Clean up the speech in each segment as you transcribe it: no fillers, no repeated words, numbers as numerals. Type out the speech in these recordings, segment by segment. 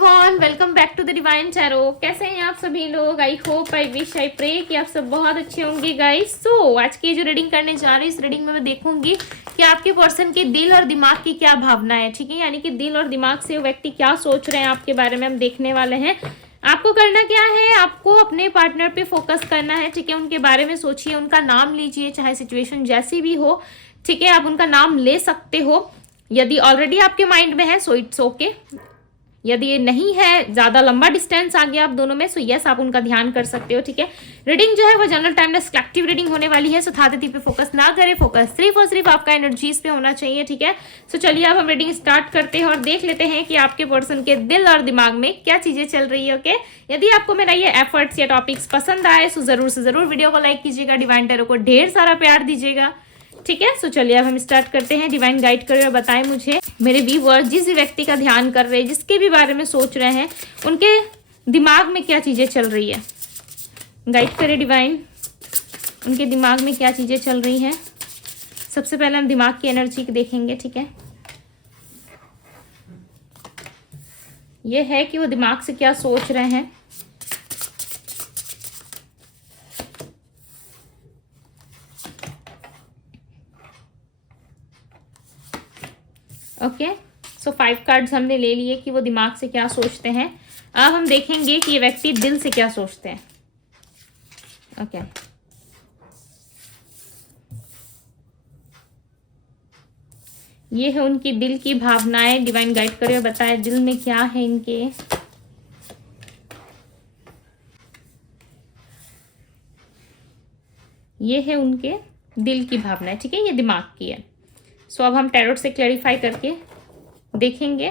Everyone, welcome back to the divine tarot. कैसे हैं आप सभी लोग? I hope, I wish, I pray कि आप सब बहुत अच्छे होंगे गाइस। सो आज की जो रीडिंग करने जा रही हूँ, इस रीडिंग में मैं देखूंगी कि आपके पर्सन के दिल और दिमाग की क्या भावना है। ठीक है, यानी कि दिल और दिमाग से वो व्यक्ति क्या सोच रहे हैं आपके बारे में हम देखने वाले हैं। आपको करना क्या है, आपको अपने पार्टनर पे फोकस करना है। ठीक है, उनके बारे में सोचिए, उनका नाम लीजिए, चाहे सिचुएशन जैसी भी हो। ठीक है, आप उनका नाम ले सकते हो। यदि ऑलरेडी आपके माइंड में है सो इट्स ओके। यदि ये नहीं है, ज्यादा लंबा डिस्टेंस आ गया आप दोनों में, सो यस आप उनका ध्यान कर सकते हो। ठीक है, रीडिंग जो है वो जनरल टाइमलेस कलेक्टिव रीडिंग होने वाली है। सो थाती पे फोकस ना करें, फोकस सिर्फ और सिर्फ आपका एनर्जीज पे होना चाहिए। ठीक है, सो चलिए अब हम रीडिंग स्टार्ट करते हैं और देख लेते हैं कि आपके पर्सन के दिल और दिमाग में क्या चीजें चल रही है। ओके, यदि आपको मेरा ये एफर्ट्स या टॉपिक्स पसंद आए सो जरूर से जरूर वीडियो को लाइक कीजिएगा, डिवाइन टैरो को ढेर सारा प्यार दीजिएगा। ठीक है, सो चलिए अब हम स्टार्ट करते हैं। डिवाइन गाइड करिए और बताएं मुझे, मेरे व्यूअर्स जिस व्यक्ति का ध्यान कर रहे हैं, जिसके भी बारे में सोच रहे हैं, उनके दिमाग में क्या चीजें चल रही है। गाइड करिए डिवाइन, उनके दिमाग में क्या चीजें चल रही हैं। सबसे पहले हम दिमाग की एनर्जी देखेंगे। ठीक है, ये है कि वो दिमाग से क्या सोच रहे हैं। ओके, सो 5 कार्ड्स हमने ले लिए कि वो दिमाग से क्या सोचते हैं। अब हम देखेंगे कि ये व्यक्ति दिल से क्या सोचते हैं। ओके, ये है उनकी दिल की भावनाएं। डिवाइन गाइड करिए, बताए दिल में क्या है इनके। ये है उनके दिल की भावनाएं। ठीक है, ये दिमाग की है। सो अब हम टैरोट से क्लैरिफाई करके देखेंगे।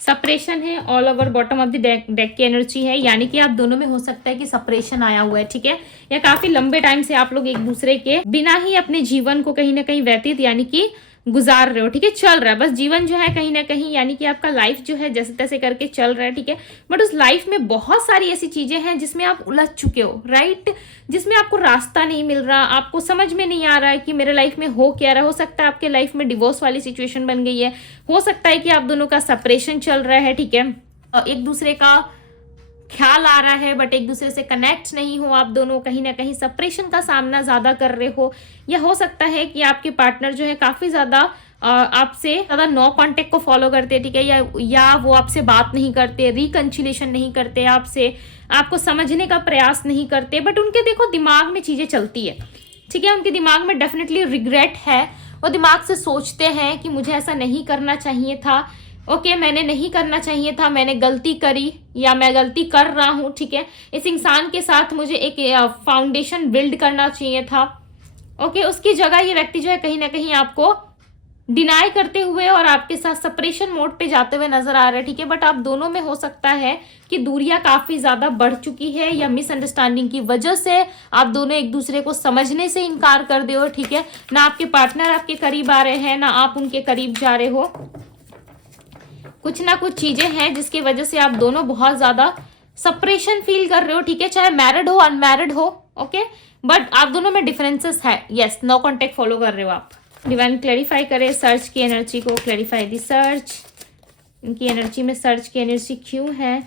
सेपरेशन है all over bottom of the deck की एनर्जी है, यानी कि आप दोनों में हो सकता है कि सेपरेशन आया हुआ है। ठीक है, या काफी लंबे टाइम से आप लोग एक दूसरे के बिना ही अपने जीवन को कहीं ना कहीं व्यतीत यानी कि गुजार रहे हो। ठीक है, चल रहा है बस जीवन जो है कहीं ना कहीं, यानी कि आपका लाइफ जो है जैसे तैसे करके चल रहा है। ठीक है, बट उस लाइफ में बहुत सारी ऐसी चीजें हैं जिसमें आप उलझ चुके हो, राइट, जिसमें आपको रास्ता नहीं मिल रहा, आपको समझ में नहीं आ रहा है कि मेरे लाइफ में हो क्या रहा है। हो सकता है आपके लाइफ में डिवोर्स वाली सिचुएशन बन गई है, हो सकता है कि आप दोनों का सेपरेशन चल रहा है। ठीक है, एक दूसरे का ख्याल आ रहा है बट एक दूसरे से कनेक्ट नहीं हो, आप दोनों कहीं ना कहीं सेपरेशन का सामना ज्यादा कर रहे हो। या हो सकता है कि आपके पार्टनर जो है काफी ज्यादा आपसे ज्यादा नो कांटेक्ट को फॉलो करते हैं। ठीक है, या वो आपसे बात नहीं करते, रिकंसिलिएशन नहीं करते आपसे, आपको समझने का प्रयास नहीं करते, बट उनके देखो दिमाग में चीजें चलती है। ठीक है, उनके दिमाग में डेफिनेटली रिग्रेट है। वो दिमाग से सोचते हैं कि मुझे ऐसा नहीं करना चाहिए था। ओके, मैंने नहीं करना चाहिए था, मैंने गलती करी या मैं गलती कर रहा हूं। ठीक है, इस इंसान के साथ मुझे एक फाउंडेशन बिल्ड करना चाहिए था। ओके, उसकी जगह ये व्यक्ति जो है कहीं ना कहीं आपको डिनाई करते हुए और आपके साथ सेपरेशन मोड पे जाते हुए नजर आ रहा है। ठीक है, बट आप दोनों में हो सकता है कि दूरियां काफी ज्यादा बढ़ चुकी है, या मिसअंडरस्टैंडिंग की वजह से आप दोनों एक दूसरे को समझने से इनकार कर दे हो। ठीक है, ना आपके पार्टनर आपके करीब आ रहे हैं, ना आप उनके करीब जा रहे हो। कुछ ना कुछ चीजें हैं जिसकी वजह से आप दोनों बहुत ज्यादा सेपरेशन फील कर रहे हो। ठीक है, चाहे मैरिड हो अनमैरिड हो। ओके, बट आप दोनों में डिफरेंसेस है। यस, नो कांटेक्ट फॉलो कर रहे हो आप। डिवाइन क्लैरिफाई करे सर्च की एनर्जी को, क्लैरिफाई दी सर्च। इनकी एनर्जी में सर्च की एनर्जी क्यों है,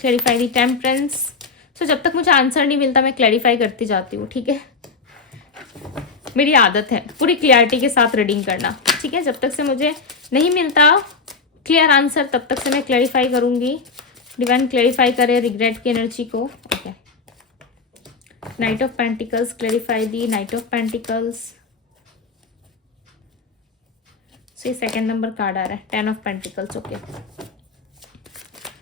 क्लैरिफाई दी टेम्परेंस। सो जब तक मुझे आंसर नहीं मिलता मैं क्लैरिफाई करती जाती हूँ। ठीक है, मेरी आदत है पूरी क्लियरिटी के साथ रीडिंग करना। ठीक है, जब तक से मुझे नहीं मिलता क्लियर आंसर तब तक से मैं क्लैरिफाई करूंगी। डिवाइन क्लैरिफाई करे रिग्रेट की एनर्जी को। Okay, knight of pentacles, clarify the knight of pentacles. So ये सेकेंड नंबर कार्ड आ रहा है, 10 ऑफ पेंटिकल्स। ओके,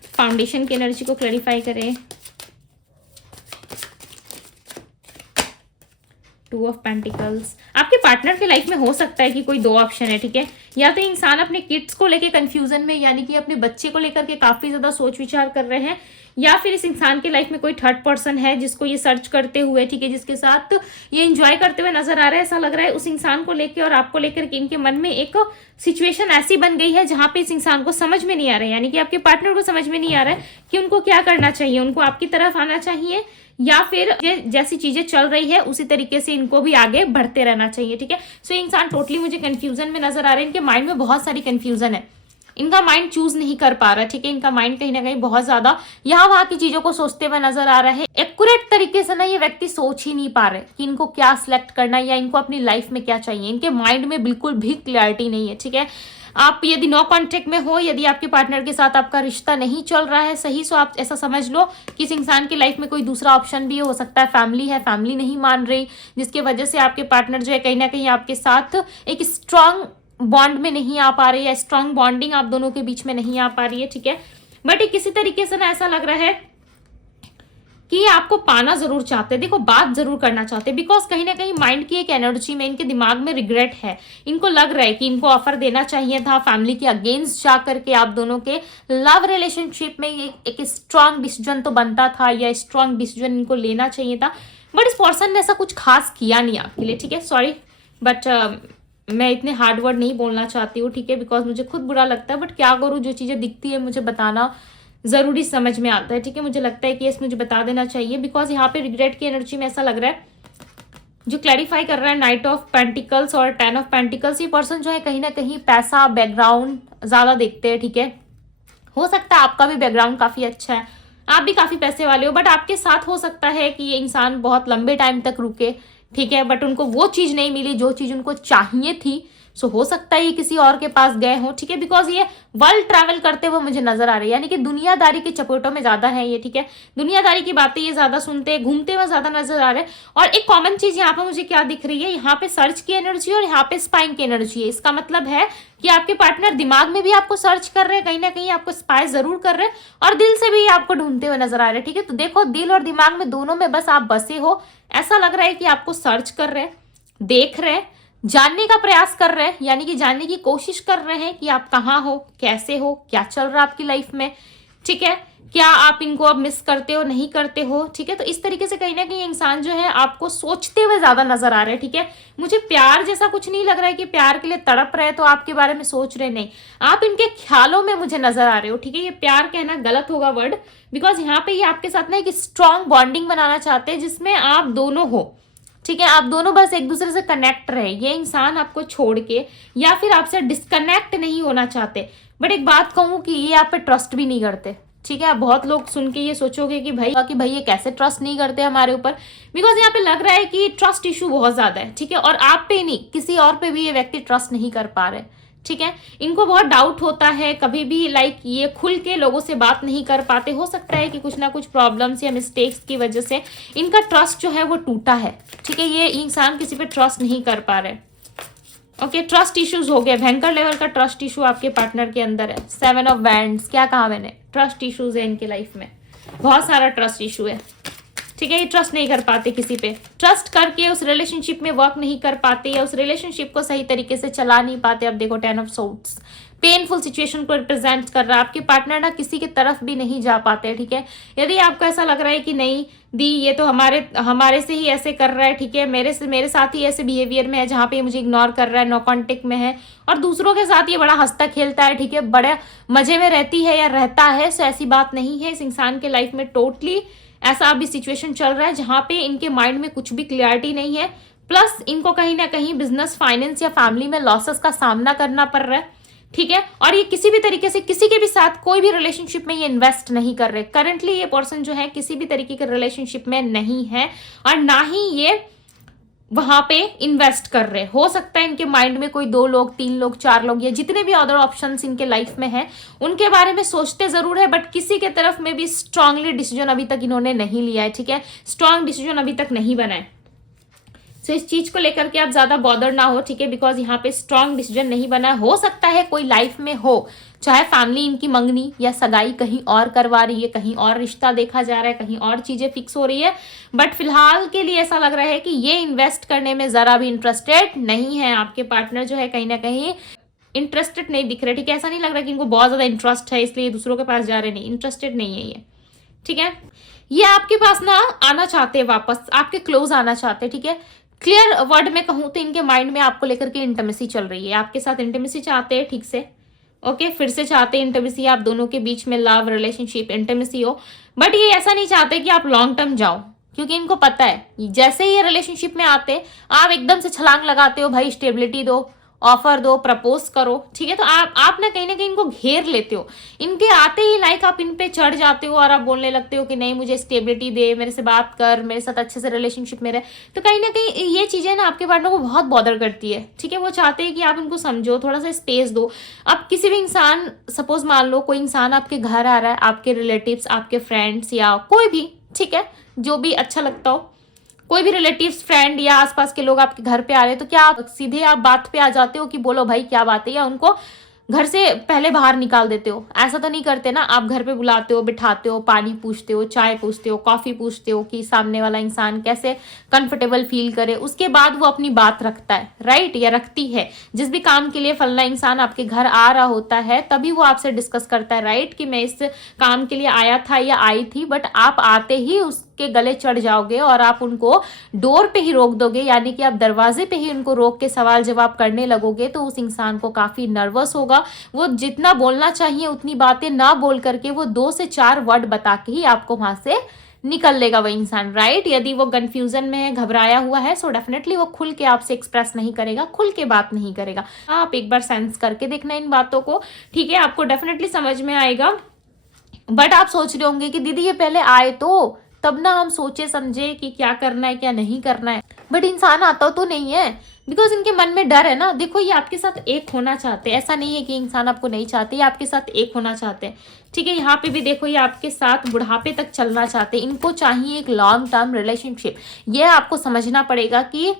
फाउंडेशन की एनर्जी को क्लैरिफाई करे। 2 ऑफ पेंटिकल्स। आपके पार्टनर के लाइफ में हो सकता है कि कोई 2 ऑप्शन है। ठीक है, या तो इंसान अपने किड्स को लेके कंफ्यूजन में, यानी कि अपने बच्चे को लेकर के काफी ज्यादा सोच विचार कर रहे हैं, या फिर इस इंसान के लाइफ में कोई थर्ड पर्सन है जिसको ये सर्च करते हुए, ठीक है, जिसके साथ ये एंजॉय करते हुए नजर आ रहा है। ऐसा लग रहा है उस इंसान को लेके और आपको लेकर के इनके मन में एक सिचुएशन ऐसी बन गई है जहां पे इस इंसान को समझ में नहीं आ रहा है, यानी कि आपके पार्टनर को समझ में नहीं आ रहा है कि उनको क्या करना चाहिए। उनको आपकी तरफ आना चाहिए या फिर जैसी चीजें चल रही है उसी तरीके से इनको भी आगे बढ़ते रहना चाहिए, ठीक है। सो इंसान टोटली मुझे कंफ्यूजन में नजर आ रहे हैं, इनके माइंड में बहुत सारी कंफ्यूजन है, इनका माइंड चूज नहीं कर पा रहा, ठीक है। इनका माइंड कहीं ना कहीं बहुत ज्यादा यहाँ वहां की चीजों को सोचते हुए नजर आ रहा है। एक्यूरेट तरीके से ना ये व्यक्ति सोच ही नहीं पा रहे कि इनको क्या सिलेक्ट करना है या इनको अपनी लाइफ में क्या चाहिए। इनके माइंड में बिल्कुल भी क्लैरिटी नहीं है, ठीक है। आप यदि नो कॉन्टेक्ट में हो, यदि आपके पार्टनर के साथ आपका रिश्ता नहीं चल रहा है सही, सो आप ऐसा समझ लो कि इस इंसान की लाइफ में कोई दूसरा ऑप्शन भी हो सकता है, फैमिली है, फैमिली नहीं मान रही, जिसकी वजह से आपके पार्टनर जो है कहीं ना कहीं आपके साथ एक स्ट्रांग बॉन्ड में नहीं आ पा रही है, स्ट्रांग बॉन्डिंग आप दोनों के बीच में नहीं आ पा रही है, ठीक है। बट ये किसी तरीके से ना ऐसा लग रहा है कि ये आपको पाना जरूर चाहते हैं, देखो बात जरूर करना चाहते हैं, बिकॉज कहीं ना कहीं माइंड की एक एनर्जी में इनके दिमाग में रिग्रेट है। इनको लग रहा है कि इनको ऑफर देना चाहिए था फैमिली के अगेंस्ट जा करके, आप दोनों के लव रिलेशनशिप में एक स्ट्रांग डिसीजन तो बनता था या स्ट्रांग डिसीजन इनको लेना चाहिए था, बट इस पर्सन ने ऐसा कुछ खास किया नहीं आपके लिए, ठीक है। सॉरी बट मैं इतने हार्ड वर्ड नहीं बोलना चाहती हूँ, ठीक है, बिकॉज मुझे खुद बुरा लगता है, बट क्या करूँ, जो चीज़ें दिखती है मुझे बताना ज़रूरी समझ में आता है, ठीक है। मुझे लगता है कि ये मुझे बता देना चाहिए, बिकॉज यहाँ पे रिग्रेट की एनर्जी में ऐसा लग रहा है, जो क्लैरिफाई कर रहा है नाइट ऑफ पेंटिकल्स और 10 ऑफ पेंटिकल्स, ये पर्सन जो है कहीं ना कहीं पैसा बैकग्राउंड ज़्यादा देखते हैं, ठीक है। हो सकता है आपका भी बैकग्राउंड काफ़ी अच्छा है, आप भी काफ़ी पैसे वाले हो, बट आपके साथ हो सकता है कि ये इंसान बहुत लंबे टाइम तक रुके, ठीक है, बट उनको वो चीज़ नहीं मिली जो चीज़ उनको चाहिए थी। सो हो सकता है ये किसी और के पास गए हो, ठीक है, बिकॉज ये वर्ल्ड ट्रैवल करते हुए मुझे नजर आ रही है, यानी कि दुनियादारी के चपेटों में ज्यादा है ये, ठीक है। दुनियादारी की बातें ये ज्यादा सुनते हैं, घूमते हुए ज्यादा नजर आ रहे हैं। और एक कॉमन चीज यहाँ पे मुझे क्या दिख रही है, यहाँ पे सर्च की एनर्जी और यहाँ पे स्पाइंग की एनर्जी है। इसका मतलब है कि आपके पार्टनर दिमाग में भी आपको सर्च कर रहे हैं, कहीं ना कहीं आपको स्पाई जरूर कर रहे हैं, और दिल से भी आपको ढूंढते हुए नजर आ रहे हैं, ठीक है। तो देखो, दिल और दिमाग में दोनों में बस आप बसे हो, ऐसा लग रहा है कि आपको सर्च कर रहे हैं, देख रहे हैं, जानने का प्रयास कर रहे हैं, यानी कि जानने की कोशिश कर रहे हैं कि आप कहाँ हो, कैसे हो, क्या चल रहा है आपकी लाइफ में, ठीक है, क्या आप इनको अब मिस करते हो, नहीं करते हो, ठीक है। तो इस तरीके से कहीं ना कहीं इंसान जो है आपको सोचते हुए ज्यादा नजर आ रहा है, ठीक है। मुझे प्यार जैसा कुछ नहीं लग रहा है कि प्यार के लिए तड़प रहे तो आपके बारे में सोच रहे, नहीं, आप इनके ख्यालों में मुझे नजर आ रहे हो, ठीक है। ये प्यार कहना गलत होगा वर्ड, बिकॉज यहाँ पे ये आपके साथ ना एक स्ट्रॉन्ग बॉन्डिंग बनाना चाहते हैं जिसमें आप दोनों हो, ठीक है, आप दोनों बस एक दूसरे से कनेक्ट रहे। ये इंसान आपको छोड़ के या फिर आपसे डिस्कनेक्ट नहीं होना चाहते, बट एक बात कहूँ कि ये आप पे ट्रस्ट भी नहीं करते, ठीक है। आप बहुत लोग सुन के ये सोचोगे कि भाई ये कैसे ट्रस्ट नहीं करते हमारे ऊपर, बिकॉज यहाँ पे लग रहा है कि ट्रस्ट इशू बहुत ज्यादा है, ठीक है। और आप पे नहीं, किसी और पे भी ये व्यक्ति ट्रस्ट नहीं कर पा रहे, ठीक है। इनको बहुत डाउट होता है, कभी भी लाइक ये खुल के लोगों से बात नहीं कर पाते। हो सकता है कि कुछ ना कुछ प्रॉब्लम्स या मिस्टेक्स की वजह से इनका ट्रस्ट जो है वो टूटा है, ठीक है। ये इंसान किसी पे ट्रस्ट नहीं कर पा रहे, ओके। ट्रस्ट इश्यूज हो गए, भयंकर लेवल का ट्रस्ट इशू आपके पार्टनर के अंदर है। 7 ऑफ वैंड्स, क्या कहा मैंने, ट्रस्ट इश्यूज है इनके लाइफ में, बहुत सारा ट्रस्ट इशू है, ठीक है। ये ट्रस्ट नहीं कर पाते किसी पे, ट्रस्ट करके उस रिलेशनशिप में वर्क नहीं कर पाते या उस रिलेशनशिप को सही तरीके से चला नहीं पाते। अब देखो 10 ऑफ सोर्ड्स, पेनफुल सिचुएशन को रिप्रेजेंट कर रहा है। आपके पार्टनर ना किसी की तरफ भी नहीं जा पाते, ठीक है। यदि आपको ऐसा लग रहा है कि नहीं दी, ये तो हमारे से ही ऐसे कर रहा है, ठीक है, मेरे साथ ही ऐसे बिहेवियर में है जहाँ पे मुझे इग्नोर कर रहा है, नो कॉन्टेक्ट में है, और दूसरों के साथ ये बड़ा हंसता खेलता है, ठीक है, बड़े मजे में रहती है या रहता है। सो ऐसी बात नहीं है, इस इंसान के लाइफ में टोटली ऐसा अभी सिचुएशन चल रहा है जहां पे इनके माइंड में कुछ भी क्लियरिटी नहीं है, प्लस इनको कहीं ना कहीं बिजनेस, फाइनेंस या फैमिली में लॉसेस का सामना करना पड़ रहा है, ठीक है। और ये किसी भी तरीके से किसी के भी साथ कोई भी रिलेशनशिप में ये इन्वेस्ट नहीं कर रहे। करंटली ये पर्सन जो है किसी भी तरीके के रिलेशनशिप में नहीं है और ना ही ये वहां पे इन्वेस्ट कर रहे। हो सकता है इनके माइंड में कोई 2 लोग, 3 लोग, 4 लोग या जितने भी अदर ऑप्शंस इनके लाइफ में हैं उनके बारे में सोचते जरूर है, बट किसी के तरफ में भी स्ट्रांगली डिसीजन अभी तक इन्होंने नहीं लिया है, ठीक है। स्ट्रांग डिसीजन अभी तक नहीं बना है। सो इस चीज को लेकर के आप ज्यादा बॉदर ना हो, ठीक है, बिकॉज यहाँ पे स्ट्रांग डिसीजन नहीं बना है। हो सकता है कोई लाइफ में हो, चाहे फैमिली इनकी मंगनी या सगाई कहीं और करवा रही है, कहीं और रिश्ता देखा जा रहा है, कहीं और चीजें फिक्स हो रही है, बट फिलहाल के लिए ऐसा लग रहा है कि ये इन्वेस्ट करने में जरा भी इंटरेस्टेड नहीं है। आपके पार्टनर जो है कहीं ना कहीं इंटरेस्टेड नहीं दिख रहे, ठीक है। ऐसा नहीं लग रहा कि इनको बहुत ज्यादा इंटरेस्ट है इसलिए दूसरों के पास जा रहे, नहीं, इंटरेस्टेड नहीं है ये, ठीक है। ये आपके पास ना आना चाहते हैं, वापस आपके क्लोज आना चाहते हैं, ठीक है। क्लियर वर्ड में कहूं तो इनके माइंड में आपको लेकर के इंटीमेसी चल रही है, आपके साथ इंटीमेसी चाहते हैं, ठीक से, ओके। फिर से चाहते हैं इंटीमेसी, आप दोनों के बीच में लव रिलेशनशिप इंटीमेसी हो, बट ये ऐसा नहीं चाहते कि आप लॉन्ग टर्म जाओ, क्योंकि इनको पता है जैसे ही ये रिलेशनशिप में आते आप एकदम से छलांग लगाते हो, भाई स्टेबिलिटी दो, ऑफर दो, प्रपोज करो, ठीक है। तो आप ना कहीं इनको घेर लेते हो। इनके आते ही लाइक आप इन पे चढ़ जाते हो और आप बोलने लगते हो कि नहीं मुझे स्टेबिलिटी दे, मेरे से बात कर, मेरे साथ अच्छे से रिलेशनशिप में रहे। तो कहीं ना कहीं ये चीजें ना आपके पार्टनर को बहुत बॉदर करती है, ठीक है। वो चाहते हैं कि आप इनको समझो, थोड़ा सा स्पेस दो। अब किसी भी इंसान, सपोज मान लो कोई इंसान आपके घर आ रहा है, आपके रिलेटिव्स, आपके फ्रेंड्स या कोई भी, ठीक है, जो भी अच्छा लगता हो, कोई भी रिलेटिव्स, फ्रेंड या आसपास के लोग आपके घर पे आ रहे हैं, तो क्या आप सीधे आप बात पे आ जाते हो कि बोलो भाई क्या बात है, या उनको घर से पहले बाहर निकाल देते हो? ऐसा तो नहीं करते ना। आप घर पे बुलाते हो, बिठाते हो, पानी पूछते हो, चाय पूछते हो, कॉफी पूछते हो कि सामने वाला इंसान कैसे कंफर्टेबल फील करे, उसके बाद वो अपनी बात रखता है, राइट, या रखती है। जिस भी काम के लिए फलना इंसान आपके घर आ रहा होता है तभी वो आपसे डिस्कस करता है, राइट, कि मैं इस काम के लिए आया था या आई थी। बट आप आते ही उसके गले चढ़ जाओगे और आप उनको डोर पे ही रोक दोगे, यानी कि आप दरवाजे पे ही उनको रोक के सवाल जवाब करने लगोगे, तो उस इंसान को काफी नर्वस होगा। वो जितना बोलना चाहिए उतनी बातें ना बोल करके वो 2 से 4 वर्ड बता के ही आपको वहां से निकल लेगा वो इंसान, राइट। यदि वो कंफ्यूजन में है, घबराया हुआ है, सो डेफिनेटली वो खुल के आपसे एक्सप्रेस नहीं करेगा, खुल के बात नहीं करेगा। आप एक बार सेंस करके देखना इन बातों को, ठीक है, आपको डेफिनेटली समझ में आएगा। बट आप सोच रहे होंगे कि दीदी ये पहले आए तो तब ना हम सोचे समझे कि क्या करना है क्या नहीं करना है। बट इंसान आता तो नहीं है, बिकॉज इनके मन में डर है ना। देखो ये आपके साथ एक होना चाहते हैं, ऐसा नहीं है कि इंसान आपको नहीं चाहते, ये आपके साथ एक होना चाहते हैं, ठीक है। यहाँ पे भी देखो ये आपके साथ बुढ़ापे तक चलना चाहते हैं। इनको चाहिए एक लॉन्ग टर्म रिलेशनशिप। ये आपको समझना पड़ेगा कि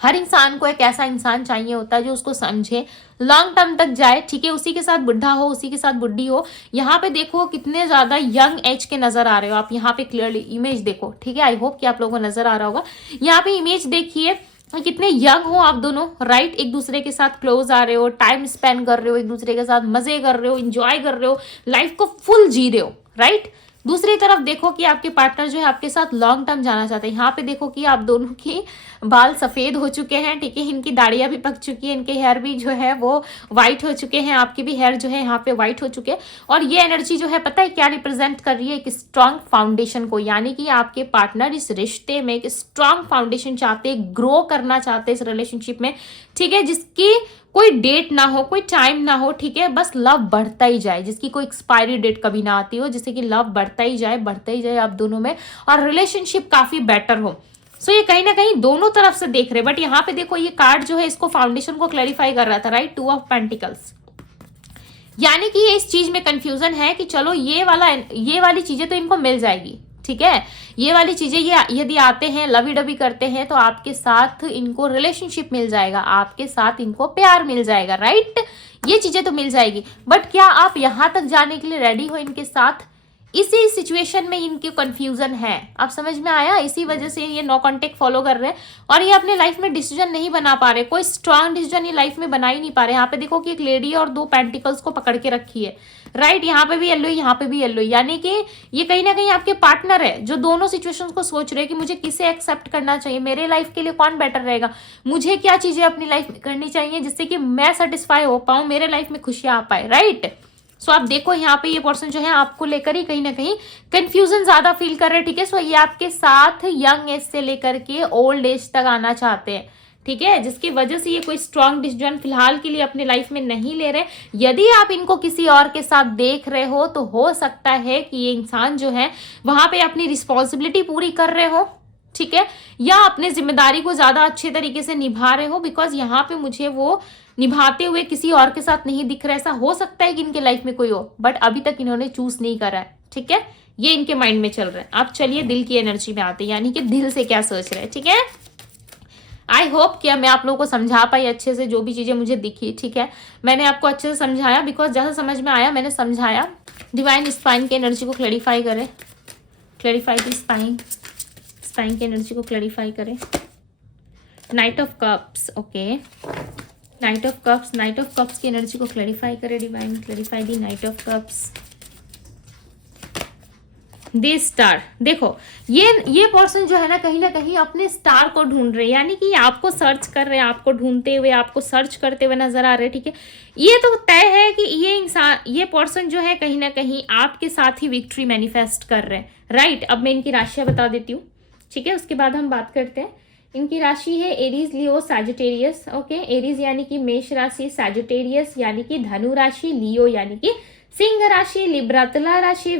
हर इंसान को एक ऐसा इंसान चाहिए होता है जो उसको समझे, लॉन्ग टर्म तक जाए, ठीक है। उसी के साथ बुढ़ा हो, उसी के साथ बुढ़ी हो। यहाँ पे देखो कितने ज्यादा यंग एज के नजर आ रहे हो आप। यहाँ पे क्लियरली इमेज देखो, ठीक है। आई होप कि आप लोगों को नजर आ रहा होगा। यहाँ पे इमेज देखिए कितने यंग हो आप दोनों, राइट। एक दूसरे के साथ क्लोज आ रहे हो, टाइम स्पेंड कर रहे हो, एक दूसरे के साथ मजे कर रहे हो, इंजॉय कर रहे हो, लाइफ को फुल जी रहे हो, राइट। दूसरी तरफ देखो कि आपके पार्टनर जो है आपके साथ लॉन्ग टर्म जाना चाहते हैं। यहाँ पे देखो कि आप दोनों की बाल सफेद हो चुके हैं, ठीक है। इनकी दाढ़ियां भी पक चुकी है, इनके हेयर भी जो है वो व्हाइट हो चुके हैं, आपके भी हेयर जो है यहाँ पे व्हाइट हो चुके हैं। और ये एनर्जी जो है पता है क्या रिप्रेजेंट कर रही है? एक स्ट्रांग फाउंडेशन को, यानी कि आपके पार्टनर इस रिश्ते में एक स्ट्रांग फाउंडेशन चाहते, ग्रो करना चाहते इस रिलेशनशिप में, ठीक है। जिसकी कोई डेट ना हो, कोई टाइम ना हो, ठीक है। बस लव बढ़ता ही जाए, जिसकी कोई एक्सपायरी डेट कभी ना आती हो, जिससे कि लव बढ़ता ही जाए आप दोनों में, और रिलेशनशिप काफी बेटर हो। सो ये कहीं ना कहीं दोनों तरफ से देख रहे। बट यहाँ पे देखो ये कार्ड जो है इसको फाउंडेशन को क्लैरिफाई कर रहा था, राइट, 2 ऑफ पेंटिकल्स। यानी कि ये इस चीज में कंफ्यूजन है कि चलो ये वाली चीजें तो इनको मिल जाएगी, ठीक है। ये वाली चीजें ये यदि आते हैं, लवी डबी करते हैं, तो आपके साथ इनको रिलेशनशिप मिल जाएगा, आपके साथ इनको प्यार मिल जाएगा, राइट। ये चीजें तो मिल जाएगी। बट क्या आप यहां तक जाने के लिए रेडी हो इनके साथ? इसी सिचुएशन में इनकी कंफ्यूजन है। आप समझ में आया? इसी वजह से ये नो कॉन्टेक्ट फॉलो कर रहे हैं और ये अपने लाइफ में डिसीजन नहीं बना पा रहे, कोई स्ट्रांग डिसीजन ये लाइफ में बना ही नहीं पा रहे। यहाँ पे देखो कि एक लेडी और 2 पेंटिकल्स को पकड़ के रखी है, राइट। यहाँ पे भी येलो, यहाँ पे भी येलो, यानी कि ये कहीं ना कहीं आपके पार्टनर है जो दोनों सिचुएशंस को सोच रहे हैं कि मुझे किसे एक्सेप्ट करना चाहिए, मेरे लाइफ के लिए कौन बेटर रहेगा, मुझे क्या चीजें अपनी लाइफ में करनी चाहिए जिससे कि मैं सेटिस्फाई हो पाऊं, मेरे लाइफ में खुशियां आ पाए, राइट। सो आप देखो यहाँ पे ये पर्सन जो है आपको लेकर ही कहीं ना कहीं कंफ्यूजन ज्यादा फील कर रहे हैं, ठीक है। सो ये आपके साथ यंग एज से लेकर के ओल्ड एज तक आना चाहते हैं, ठीक है, जिसकी वजह से ये कोई स्ट्रांग डिसीजन फिलहाल के लिए अपने लाइफ में नहीं ले रहे। यदि आप इनको किसी और के साथ देख रहे हो तो हो सकता है कि ये इंसान जो है वहां पे अपनी रिस्पॉन्सिबिलिटी पूरी कर रहे हो, ठीक है, या अपने जिम्मेदारी को ज्यादा अच्छे तरीके से निभा रहे हो, बिकॉज यहाँ पे मुझे वो निभाते हुए किसी और के साथ नहीं दिख रहा। ऐसा हो सकता है कि इनके लाइफ में कोई हो, बट अभी तक इन्होंने चूज नहीं करा है, ठीक है। ये इनके माइंड में चल रहा है। अब चलिए दिल की एनर्जी में आते हैं, यानी कि दिल से क्या सोच रहे हैं, ठीक है। आई होप कि मैं आप लोगों को समझा पाई अच्छे से, जो भी चीजें मुझे दिखी, ठीक है। मैंने आपको अच्छे से समझाया, बिकॉज जैसा समझ में आया मैंने समझाया। डिवाइन स्पाइन की एनर्जी को क्लैरिफाई करें, क्लैरिफाई दी स्पाइन की एनर्जी को क्लैरिफाई करें। Night of cups, okay, knight of cups की एनर्जी को क्लैरिफाई करें divine, clarify the knight of cups. This star, देखो ये पर्सन जो है ना कहीं अपने स्टार को ढूंढ रहे हैं, यानी कि आपको सर्च कर रहे हैं, आपको ढूंढते हुए, आपको सर्च करते हुए नजर आ रहे हैं, ठीक है। ये तो तय है कि ये पर्सन जो है कहीं ना कहीं आपके साथ ही विक्ट्री मैनिफेस्ट कर रहे हैं, राइट। अब मैं इनकी राशियां बता देती हूँ, ठीक है, उसके बाद हम बात करते हैं। इनकी राशि है एरीज, लियो, सैजिटेरियस। ओके, एरीज यानी कि मेष राशि, सैजिटेरियस यानी कि धनु राशि, लियो यानी कि सिंह राशि, लिब्रा तुला राशि,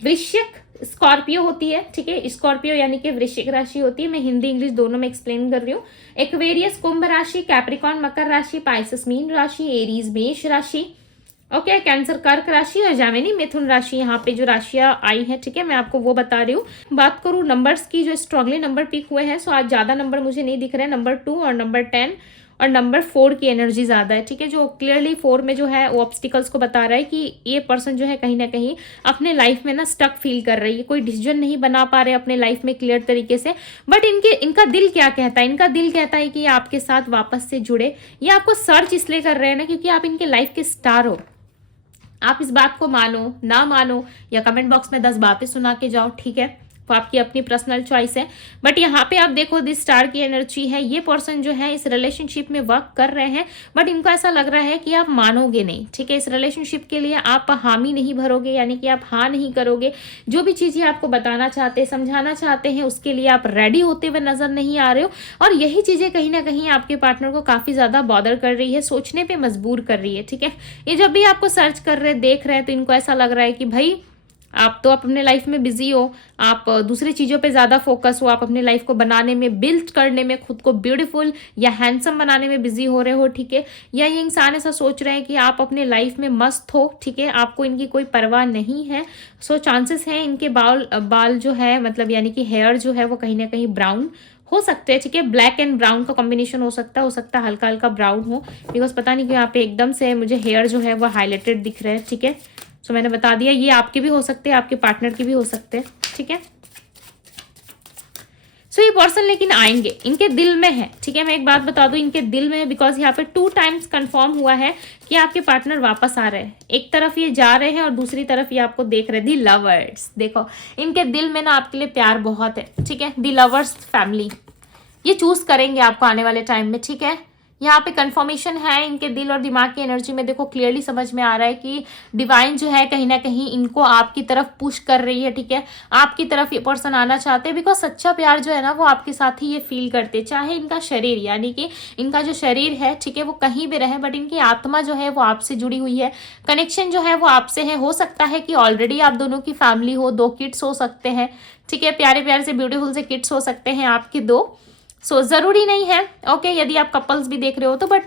वृश्चिक स्कॉर्पियो होती है, ठीक है, स्कॉर्पियो यानी कि वृश्चिक राशि होती है। मैं हिंदी इंग्लिश दोनों में एक्सप्लेन कर रही हूँ। एक्वेरियस कुंभ राशि, कैप्रिकॉन मकर राशि, पाइसेस मीन राशि, एरीज मेष राशि, ओके, कैंसर कर्क राशि और जेमिनी मिथुन राशि। यहाँ पे जो राशियां आई है, ठीक है, मैं आपको वो बता रही हूँ। बात करूँ नंबर्स की, जो स्ट्रांगली नंबर पिक हुए हैं, सो आज ज्यादा नंबर मुझे नहीं दिख रहे हैं। नंबर 2 और नंबर 10 और नंबर 4 की एनर्जी ज्यादा है, ठीक है, जो क्लियरली 4 में जो है वो ऑब्स्टिकल्स को बता रहा है कि ये पर्सन जो है कहीं ना कहीं अपने लाइफ में ना स्टक फील कर रही है, कोई डिसीजन नहीं बना पा रहे अपने लाइफ में क्लियर तरीके से। बट इनका दिल क्या कहता है? इनका दिल कहता है कि ये आपके साथ वापस से जुड़े। ये आपको सर्च इसलिए कर रहे हैं ना क्योंकि आप इनके लाइफ के स्टार हो। आप इस बात को मानो ना मानो या कमेंट बॉक्स में 10 बातें सुना के जाओ, ठीक है, वो आपकी अपनी पर्सनल चॉइस है। बट यहाँ पे आप देखो दिस स्टार की एनर्जी है। ये पर्सन जो है इस रिलेशनशिप में वर्क कर रहे हैं, बट इनको ऐसा लग रहा है कि आप मानोगे नहीं, ठीक है, इस रिलेशनशिप के लिए आप हामी नहीं भरोगे, यानी कि आप हाँ नहीं करोगे। जो भी चीजें आपको बताना चाहते हैं, समझाना चाहते हैं, उसके लिए आप रेडी होते हुए नजर नहीं आ रहे हो। और यही चीजें कहीं ना कहीं आपके पार्टनर को काफी ज्यादा बॉदर कर रही है, सोचने पे मजबूर कर रही है, ठीक है। ये जब भी आपको सर्च कर रहे, देख रहे हैं, तो इनको ऐसा लग रहा है कि भाई आप तो अपने लाइफ में बिजी हो, आप दूसरी चीजों पे ज्यादा फोकस हो, आप अपने लाइफ को बनाने में, बिल्ड करने में, खुद को ब्यूटीफुल या हैंडसम बनाने में बिजी हो रहे हो, ठीक है। या ये इंसान ऐसा सोच रहे हैं कि आप अपने लाइफ में मस्त हो, ठीक है, आपको इनकी कोई परवाह नहीं है। सो चांसेस है इनके बाल जो है, मतलब यानी कि हेयर जो है वो कहीं ना कहीं ब्राउन हो सकते हैं, ठीक है, ब्लैक एंड ब्राउन का कॉम्बिनेशन हो सकता है हल्का हल्का ब्राउन हो, बिकॉज पता नहीं क्यों यहाँ पे एकदम से मुझे हेयर जो है वो हाईलाइटेड दिख रहे हैं, ठीक है। सो मैंने बता दिया, ये आपके भी हो सकते हैं, आपके पार्टनर की भी हो सकते हैं, ठीक है। सो ये पर्सन लेकिन आएंगे, इनके दिल में है, ठीक है। मैं एक बात बता दूं, इनके दिल में है, बिकॉज यहाँ पे 2 टाइम्स कंफर्म हुआ है कि आपके पार्टनर वापस आ रहे हैं। एक तरफ ये जा रहे हैं और दूसरी तरफ ये आपको देख रहे हैं। दी लवर्स, देखो इनके दिल में ना आपके लिए प्यार बहुत है, ठीक है। दी लवर्स फैमिली ये चूज करेंगे आपको आने वाले टाइम में, ठीक है। यहाँ पे कंफर्मेशन है इनके दिल और दिमाग की एनर्जी में, देखो क्लियरली समझ में आ रहा है कि डिवाइन जो है कहीं ना कहीं इनको आपकी तरफ पुश कर रही है, ठीक है। आपकी तरफ ये पर्सन आना चाहते हैं, बिकॉज सच्चा प्यार जो है ना वो आपके साथ ही ये फील करते हैं। चाहे इनका शरीर, यानी कि इनका जो शरीर है, ठीक है, वो कहीं भी रहे, बट इनकी आत्मा जो है वो आपसे जुड़ी हुई है। कनेक्शन जो है वो आपसे है। हो सकता है कि ऑलरेडी आप दोनों की फैमिली हो, 2 किड्स हो सकते हैं, ठीक है, प्यारे प्यारे से ब्यूटीफुल से किड्स हो सकते हैं आपके 2। सो जरूरी नहीं है, ओके, यदि आप कपल्स भी देख रहे हो तो, बट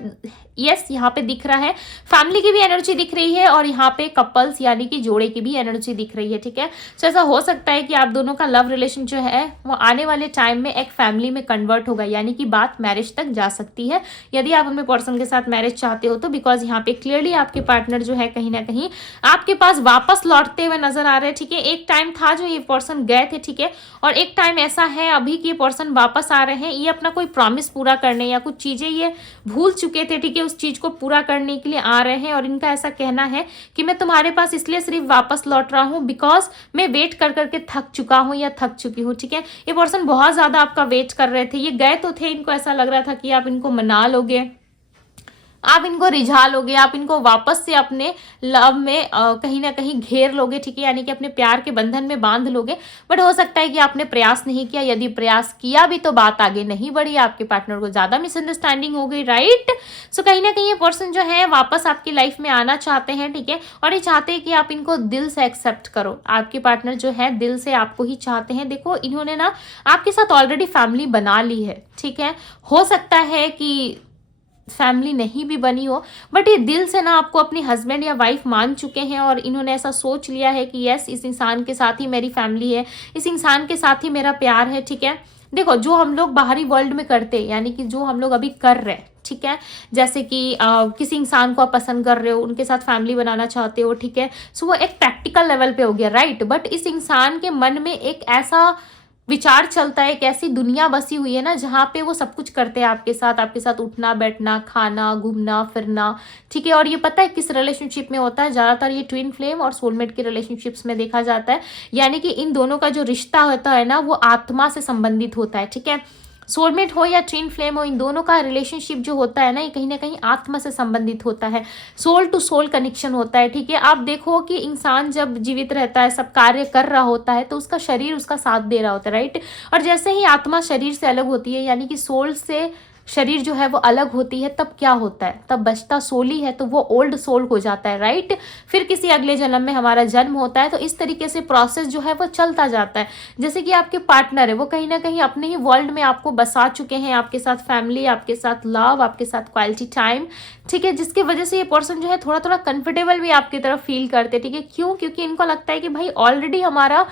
यस यहाँ पे दिख रहा है फैमिली की भी एनर्जी दिख रही है और यहाँ पे कपल्स यानी कि जोड़े की भी एनर्जी दिख रही है, ठीक है। सो ऐसा हो सकता है कि आप दोनों का लव रिलेशन जो है वो आने वाले टाइम में एक फैमिली में कन्वर्ट होगा, यानी कि बात मैरिज तक जा सकती है यदि आप अपने पर्सन के साथ मैरिज चाहते हो तो। बिकॉज यहाँ पे क्लियरली आपके पार्टनर जो है कहीं ना कहीं आपके पास वापस लौटते हुए नजर आ रहे हैं, ठीक है। एक टाइम था जो ये पर्सन गए थे, ठीक है, और एक टाइम ऐसा है अभी कि ये पर्सन वापस आ रहे हैं। ये अपना कोई प्रॉमिस पूरा करने या कुछ चीजें ये भूल चुके थे, ठीक है, उस चीज को पूरा करने के लिए आ रहे हैं। और इनका ऐसा कहना है कि मैं तुम्हारे पास इसलिए सिर्फ वापस लौट रहा हूं बिकॉज मैं वेट कर करके थक चुका हूं या थक चुकी हूं, ठीक है। ये पर्सन बहुत ज्यादा आपका वेट कर रहे थे। ये गए तो थे, इनको ऐसा लग रहा था कि आप इनको मना लोगे, आप इनको रिझा लोगे, आप इनको वापस से अपने लव में कहीं ना कहीं घेर लोगे, ठीक है, यानी कि अपने प्यार के बंधन में बांध लोगे। बट हो सकता है कि आपने प्रयास नहीं किया। यदि प्रयास किया भी तो बात आगे नहीं बढ़ी, आपके पार्टनर को ज्यादा मिसअंडरस्टैंडिंग हो गई, राइट। सो कहीं ना कहीं ये पर्सन जो है वापस आपकी लाइफ में आना चाहते हैं, ठीक है, और ये चाहते हैं कि आप इनको दिल से एक्सेप्ट करो। आपके पार्टनर जो है दिल से आपको ही चाहते हैं। देखो इन्होंने ना आपके साथ ऑलरेडी फैमिली बना ली है, ठीक है। हो सकता है कि फैमिली नहीं भी बनी हो, बट ये दिल से ना आपको अपनी हस्बैंड या वाइफ मान चुके हैं और इन्होंने ऐसा सोच लिया है कि यस, इस इंसान के साथ ही मेरी फैमिली है, इस इंसान के साथ ही मेरा प्यार है, ठीक है। देखो जो हम लोग बाहरी वर्ल्ड में करते हैं, यानी कि जो हम लोग अभी कर रहे हैं, ठीक है, जैसे कि किसी इंसान को आप पसंद कर रहे हो, उनके साथ फैमिली बनाना चाहते हो, ठीक है, सो वो एक प्रैक्टिकल लेवल पे हो गया, राइट। बट इस इंसान के मन में एक ऐसा विचार चलता है, एक ऐसी दुनिया बसी हुई है ना जहाँ पे वो सब कुछ करते हैं आपके साथ उठना बैठना खाना घूमना फिरना, ठीक है। और ये पता है किस रिलेशनशिप में होता है, ज़्यादातर ये ट्विन फ्लेम और सोलमेट के रिलेशनशिप्स में देखा जाता है। यानी कि इन दोनों का जो रिश्ता होता है ना वो आत्मा से संबंधित होता है, ठीक है। सोलमेट हो या ट्विन फ्लेम हो, इन दोनों का रिलेशनशिप जो होता है ना ये कहीं ना कहीं आत्मा से संबंधित होता है, सोल टू सोल कनेक्शन होता है, ठीक है। आप देखो कि इंसान जब जीवित रहता है, सब कार्य कर रहा होता है, तो उसका शरीर उसका साथ दे रहा होता है, राइट। और जैसे ही आत्मा शरीर से अलग होती है, यानी कि सोल से शरीर जो है वो अलग होती है, तब क्या होता है, तब बचता सोल ही है, तो वो ओल्ड सोल हो जाता है, राइट। फिर किसी अगले जन्म में हमारा जन्म होता है। तो इस तरीके से प्रोसेस जो है वो चलता जाता है। जैसे कि आपके पार्टनर है, वो कहीं ना कहीं अपने ही वर्ल्ड में आपको बसा चुके हैं, आपके साथ फैमिली, आपके साथ लव, आपके साथ क्वालिटी टाइम, ठीक है। जिसकी वजह से ये पर्सन जो है थोड़ा थोड़ा कंफर्टेबल भी आपकी तरफ फील करते हैं, ठीक है। क्यों? क्योंकि इनको लगता है कि भाई ऑलरेडी हमारा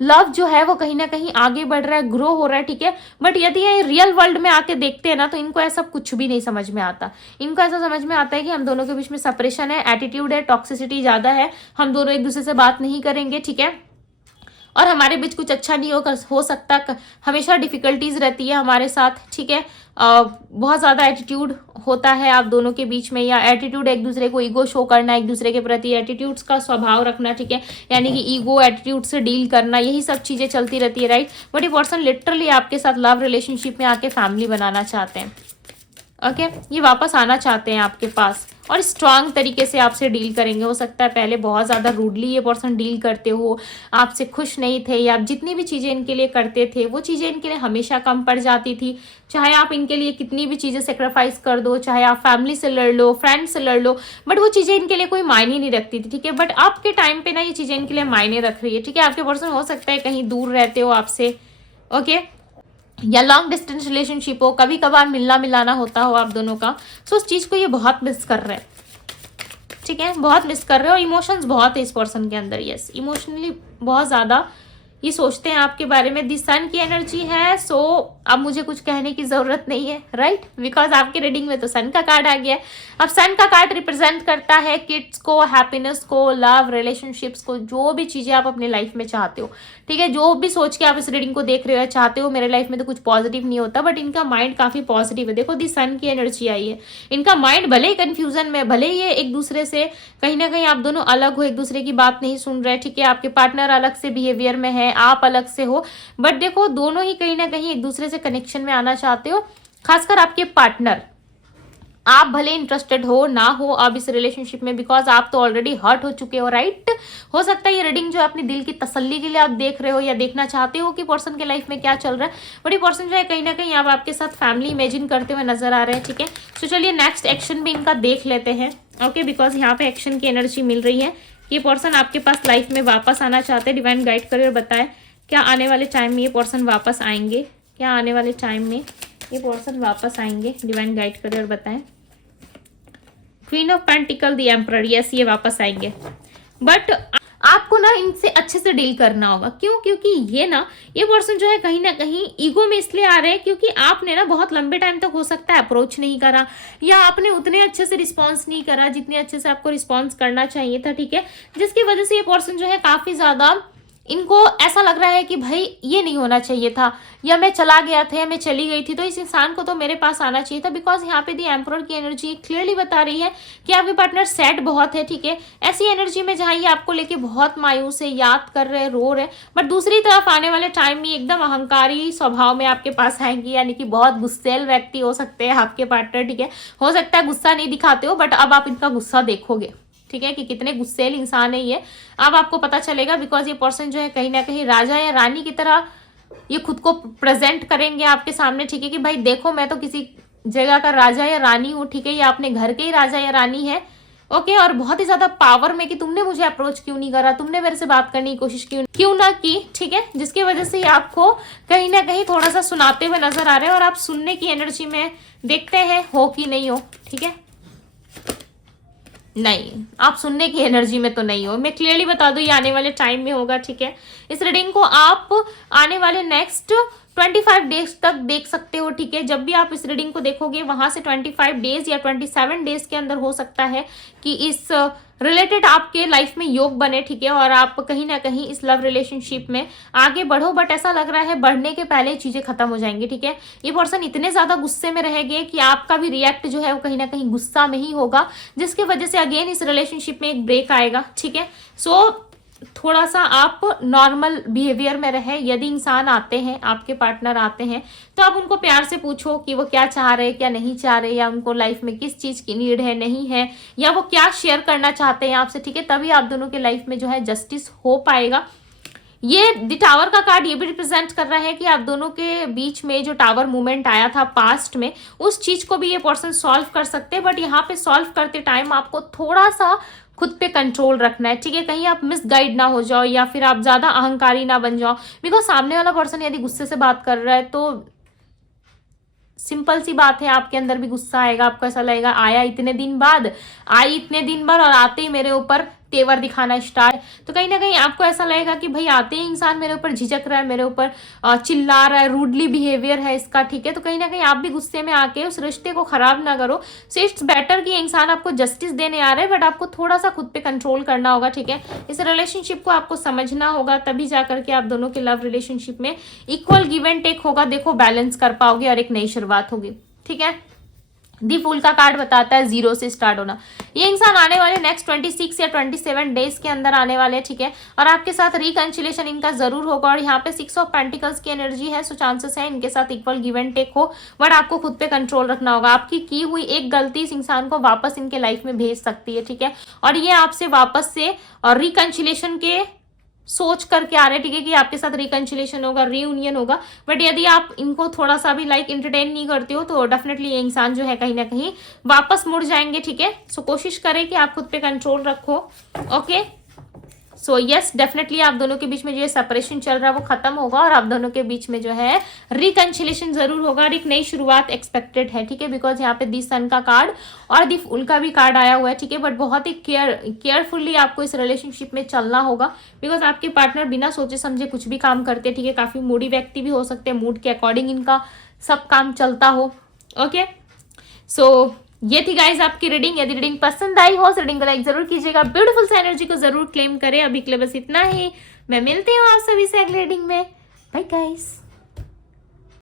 लव जो है वो कहीं ना कहीं आगे बढ़ रहा है, ग्रो हो रहा है, ठीक है। बट यदि ये रियल वर्ल्ड में आके देखते हैं ना तो इनको ऐसा कुछ भी नहीं समझ में आता। इनको ऐसा समझ में आता है कि हम दोनों के बीच में सेपरेशन है, एटीट्यूड है, टॉक्सिसिटी ज्यादा है, हम दोनों एक दूसरे से बात नहीं करेंगे, ठीक है। और हमारे बीच कुछ अच्छा नहीं हो सकता, हमेशा डिफिकल्टीज रहती है हमारे साथ, ठीक है। बहुत ज़्यादा एटीट्यूड होता है आप दोनों के बीच में, या एटीट्यूड एक दूसरे को ईगो शो करना, एक दूसरे के प्रति एटीट्यूड्स का स्वभाव रखना, ठीक है। यानी कि ईगो एटीट्यूड से डील करना, यही सब चीज़ें चलती रहती है, राइट। बट ये पर्सन लिटरली आपके साथ लव रिलेशनशिप में आके फैमिली बनाना चाहते हैं, ओके। ये वापस आना चाहते हैं आपके पास और स्ट्रांग तरीके से आपसे डील करेंगे। हो सकता है पहले बहुत ज़्यादा रूडली ये पर्सन डील करते हो, आपसे खुश नहीं थे, या आप जितनी भी चीज़ें इनके लिए करते थे वो चीज़ें इनके लिए हमेशा कम पड़ जाती थी। चाहे आप इनके लिए कितनी भी चीज़ें सेक्रीफाइस कर दो, चाहे आप फैमिली से लड़ लो, फ्रेंड से लड़ लो, बट वो चीज़ें इनके लिए कोई मायने नहीं रखती थी, ठीक है। बट आपके टाइम पे ना ये चीज़ें इनके लिए मायने रख रही है, ठीक है। आपके पर्सन हो सकता है कहीं दूर रहते हो आपसे, ओके, या लॉन्ग डिस्टेंस रिलेशनशिप हो, कभी कभार मिलना मिलाना होता हो आप दोनों का। सो उस चीज़ को ये बहुत मिस कर रहे हैं, ठीक है, बहुत मिस कर रहे हो। इमोशंस बहुत है इस पर्सन के अंदर, यस, इमोशनली बहुत ज़्यादा ये सोचते हैं आपके बारे में। दी सन की एनर्जी है, सो अब मुझे कुछ कहने की ज़रूरत नहीं है, राइट, बिकॉज आपके रीडिंग में तो सन का कार्ड आ गया है। अब सन का कार्ड रिप्रेजेंट करता है किड्स को, हैप्पीनेस को, लव, रिलेशनशिप्स को, जो भी चीज़ें आप अपनी लाइफ में चाहते हो, ठीक है। जो भी सोच के आप इस रीडिंग को देख रहे हो, चाहते हो मेरे लाइफ में तो कुछ पॉजिटिव नहीं होता, बट इनका माइंड काफ़ी पॉजिटिव है। देखो दी सन की एनर्जी आई है, इनका माइंड भले ही कन्फ्यूजन में, भले ही एक दूसरे से कहीं ना कहीं आप दोनों अलग हो, एक दूसरे की बात नहीं सुन रहे, ठीक है। आपके पार्टनर अलग से बिहेवियर में है, आप अलग से हो, बट देखो दोनों ही कहीं ना कहीं एक दूसरे से कनेक्शन में आना चाहते हो। खासकर आपके पार्टनर, आप भले इंटरेस्टेड हो ना हो अब इस रिलेशनशिप में, बिकॉज आप तो ऑलरेडी हर्ट हो चुके हो, राइट। हो सकता है ये रीडिंग जो है अपने दिल की तसल्ली के लिए आप देख रहे हो या देखना चाहते हो कि पर्सन के लाइफ में क्या चल रहा है, बट ये पर्सन जो है कहीं ना कहीं अब आपके साथ फैमिली इमेजिन करते हुए नजर आ रहे हैं, ठीक है। तो चलिए नेक्स्ट एक्शन भी इनका देख लेते हैं, ओके, बिकॉज यहाँ पे एक्शन की एनर्जी मिल रही है। ये पर्सन आपके पास लाइफ में वापस आना चाहते हैं। डिवाइन गाइड करे और बताएं क्या आने वाले टाइम में ये पर्सन वापस आएंगे, क्या आने वाले टाइम में ये पर्सन वापस आएंगे। डिवाइन गाइड करे और बताएं। Queen of pentacle, the emperor, yes, ये वापस आएंगे, बट आपको ना इनसे अच्छे से डील करना होगा। क्यों? क्योंकि ये पर्सन जो है कहीं ना कहीं ईगो में इसलिए आ रहे हैं क्योंकि आपने ना बहुत लंबे टाइम तक हो सकता है अप्रोच नहीं करा, या आपने उतने अच्छे से रिस्पॉन्स नहीं करा जितने अच्छे से आपको रिस्पॉन्स करना चाहिए था, ठीक है। जिसकी वजह से ये पर्सन जो है काफी ज्यादा, इनको ऐसा लग रहा है कि भाई ये नहीं होना चाहिए था, या मैं चला गया था, या मैं चली गई थी, तो इस इंसान को तो मेरे पास आना चाहिए था। बिकॉज यहाँ पे दी एम्परर की एनर्जी क्लियरली बता रही है कि आपके पार्टनर सैड बहुत है, ठीक है। ऐसी एनर्जी में जहाँ ये आपको लेके बहुत मायूस है, याद कर रहे, रो रहे, बट दूसरी तरफ आने वाले टाइम में एकदम अहंकारी स्वभाव में आपके पास आएंगी, यानी कि बहुत गुस्सेल व्यक्ति हो सकते हैं आपके पार्टनर, ठीक है। हो सकता है गुस्सा नहीं दिखाते हो, बट अब आप इनका गुस्सा देखोगे, ठीक है, कि कितने गुस्सेल इंसान है ये, अब आपको पता चलेगा। बिकॉज ये पर्सन जो है कहीं ना कहीं राजा या रानी की तरह ये खुद को प्रेजेंट करेंगे आपके सामने, ठीक है, कि भाई देखो मैं तो किसी जगह का राजा या रानी हूँ, ठीक है, ये अपने घर के ही राजा या रानी है, ओके। और बहुत ही ज्यादा पावर में कि तुमने मुझे अप्रोच क्यों नहीं करा, तुमने मेरे से बात करने की कोशिश क्यों ना की, ठीक है। जिसकी वजह से आपको कहीं ना कहीं थोड़ा सा सुनाते हुए नजर आ रहे हैं, और आप सुनने की एनर्जी में देखते हैं हो कि नहीं हो, ठीक है। नहीं, आप सुनने की एनर्जी में तो नहीं हो, मैं क्लियरली बता दूं ये आने वाले टाइम में होगा, ठीक है। इस रीडिंग को आप आने वाले नेक्स्ट 25 डेज तक देख सकते हो, ठीक है। जब भी आप इस रीडिंग को देखोगे वहां से 25 डेज या 27 डेज के अंदर हो सकता है कि इस रिलेटेड आपके लाइफ में योग बने, ठीक है, और आप कहीं ना कहीं इस लव रिलेशनशिप में आगे बढ़ो। बट ऐसा लग रहा है बढ़ने के पहले चीजें खत्म हो जाएंगी, ठीक है। ये पर्सन इतने ज्यादा गुस्से में रहेंगे कि आपका भी रिएक्ट जो है वो कहीं ना कहीं गुस्सा में ही होगा, जिसकी वजह से अगेन इस रिलेशनशिप में एक ब्रेक आएगा, ठीक है। सो थोड़ा सा आप नॉर्मल बिहेवियर में रहे। यदि इंसान आते हैं, आपके पार्टनर आते हैं, तो आप उनको प्यार से पूछो कि वो क्या चाह रहे हैं, क्या नहीं चाह रहे, या उनको लाइफ में किस चीज की नीड है, नहीं है, या वो क्या शेयर करना चाहते हैं आपसे, ठीक है। तभी आप दोनों के लाइफ में जो है जस्टिस हो पाएगा। ये द टावर का कार्ड ये भी रिप्रेजेंट कर रहा है कि आप दोनों के बीच में जो टावर मूवमेंट आया था पास्ट में, उस चीज को भी ये पर्सन सॉल्व कर सकते हैं। बट यहाँ पे सॉल्व करते टाइम आपको थोड़ा सा खुद पे कंट्रोल रखना है, ठीक है। कहीं आप मिसगाइड ना हो जाओ या फिर आप ज्यादा अहंकारी ना बन जाओ। बिकॉज सामने वाला पर्सन यदि गुस्से से बात कर रहा है तो सिंपल सी बात है, आपके अंदर भी गुस्सा आएगा। आपको ऐसा लगेगा आई इतने दिन बाद और आते ही मेरे ऊपर तेवर दिखाना स्टार्ट। तो कहीं ना कहीं आपको ऐसा लगेगा कि भाई आते ही इंसान मेरे ऊपर झिझक रहा है, मेरे ऊपर चिल्ला रहा है, रूडली बिहेवियर है इसका, ठीक है। तो कहीं ना कहीं आप भी गुस्से में आके उस रिश्ते को खराब ना करो। सो इट्स बेटर कि इंसान आपको जस्टिस देने आ रहा है, बट आपको थोड़ा सा खुद पे कंट्रोल करना होगा, ठीक है। इस रिलेशनशिप को आपको समझना होगा, तभी जाकर के आप दोनों के लव रिलेशनशिप में इक्वल गिव एंड टेक होगा। देखो बैलेंस कर पाओगे और एक नई शुरुआत होगी, ठीक है। दी फूल का कार्ड बताता है 0 से स्टार्ट होना। ये इंसान आने वाले नेक्स्ट 26 या 27 डेज के अंदर आने वाले हैं, ठीक है। और आपके साथ रिकंसिलेशन इनका जरूर होगा। और यहाँ पे 6 ऑफ पेंटिकल्स की एनर्जी है, सो चांसेस है इनके साथ इक्वल गिव एंड टेक हो। बट आपको खुद पे कंट्रोल रखना होगा। आपकी की हुई एक गलती इस इंसान को वापस इनके लाइफ में भेज सकती है, ठीक है। और ये आपसे वापस से और रिकंसिलेशन के सोच करके आ रहे हैं, ठीक है, कि आपके साथ रिकंसिलेशन होगा, रीयूनियन होगा। बट यदि आप इनको थोड़ा सा भी लाइक एंटरटेन नहीं करते हो तो डेफिनेटली ये इंसान जो है कहीं ना कहीं वापस मुड़ जाएंगे, ठीक है। सो कोशिश करें कि आप खुद पे कंट्रोल रखो, ओके। सो यस, डेफिनेटली आप दोनों के बीच में जो सेपरेशन चल रहा है वो खत्म होगा और आप दोनों के बीच में जो है रिकंसिलेशन जरूर होगा और एक नई शुरुआत एक्सपेक्टेड है, ठीक है। बिकॉज यहाँ पे दी सन का कार्ड और दी फूल का भी कार्ड आया हुआ है, ठीक है। बट बहुत ही केयरफुली आपको इस रिलेशनशिप में चलना होगा। बिकॉज आपके पार्टनर बिना सोचे समझे कुछ भी काम करते हैं, ठीक है। काफी मूडी व्यक्ति भी हो सकते हैं, मूड के अकॉर्डिंग इनका सब काम चलता हो, ओके। सो ये थी गाइज आपकी रीडिंग। यदि रीडिंग पसंद आई हो रीडिंग को लाइक जरूर कीजिएगा, ब्यूटीफुल सी एनर्जी को जरूर क्लेम करें। अभी के लिए बस इतना ही, मैं मिलती हूँ आप सभी से अगले रीडिंग में। Bye guys.